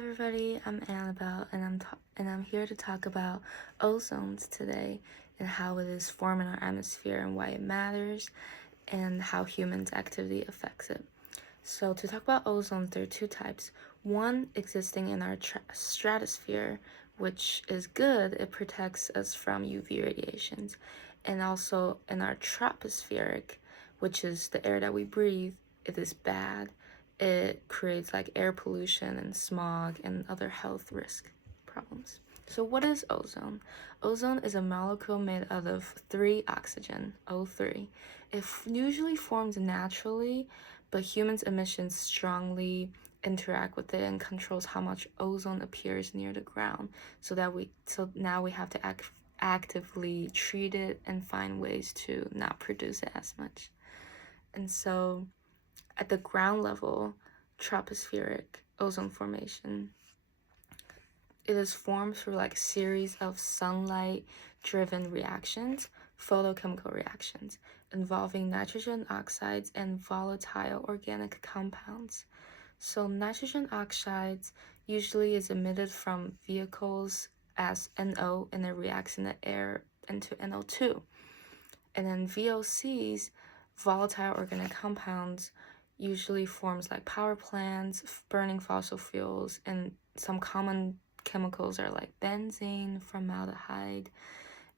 everybody, I'm Annabelle and I'm here to talk about ozones today and how it is formed in our atmosphere and why it matters and how humans' activity affects it. So to talk about ozones, there are two types. One existing in our stratosphere, which is good, it protects us from UV radiations, and also in our tropospheric, which is the air that we breathe, it is bad. It creates like air pollution and smog and other health risk problems. So what is ozone? Ozone is a molecule made out of 3 oxygen, O3. It usually forms naturally, but humans' emissions strongly interact with it and controls how much ozone appears near the ground. So now we have to actively treat it and find ways to not produce it as much. And so at the ground level, tropospheric ozone formation, it is formed through like a series of sunlight driven reactions, photochemical reactions, involving nitrogen oxides and volatile organic compounds. So nitrogen oxides usually is emitted from vehicles as NO, and it reacts in the air into NO2. And then VOCs, volatile organic compounds, usually forms like power plants, burning fossil fuels, and some common chemicals are like benzene, formaldehyde,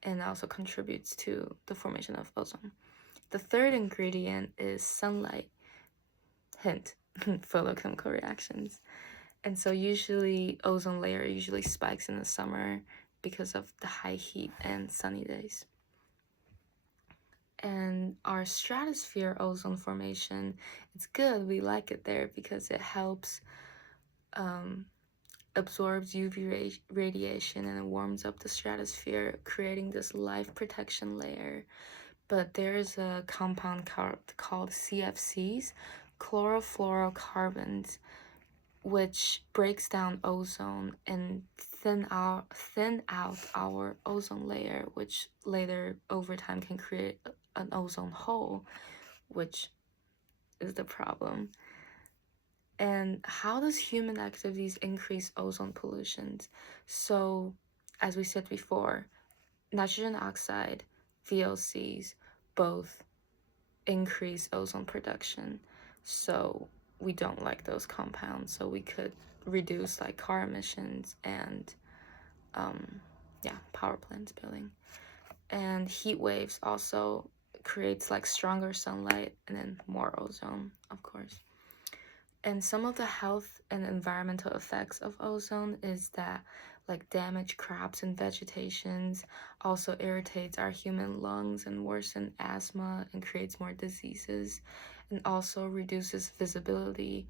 and also contributes to the formation of ozone. The third ingredient is sunlight. Hint, photochemical reactions. And so usually ozone layer usually spikes in the summer because of the high heat and sunny days. And our stratosphere ozone formation, it's good. We like it there because it helps absorbs UV radiation and it warms up the stratosphere, creating this life protection layer. But there's a compound called CFCs, chlorofluorocarbons, which breaks down ozone and thin out our ozone layer, which later over time can create an ozone hole, which is the problem. And how does human activities increase ozone pollutions? So, as we said before, nitrogen oxide, VOCs, both increase ozone production. So we don't like those compounds. So we could reduce like car emissions and power plants building. And heat waves also creates like stronger sunlight and then more ozone, of course. And some of the health and environmental effects of ozone is that like damaged crops and vegetations, also irritates our human lungs and worsen asthma and creates more diseases, and also reduces visibility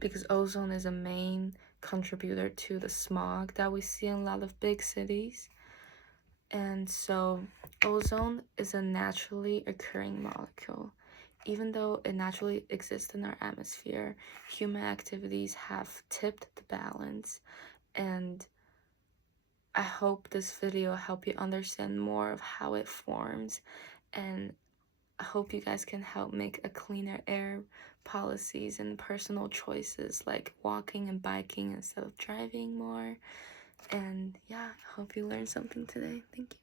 because ozone is a main contributor to the smog that we see in a lot of big cities. And so ozone is a naturally occurring molecule. Even though it naturally exists in our atmosphere, human activities have tipped the balance. And I hope this video helped you understand more of how it forms. And I hope you guys can help make a cleaner air policies and personal choices like walking and biking instead of driving more. And yeah, I hope you learned something today. Thank you.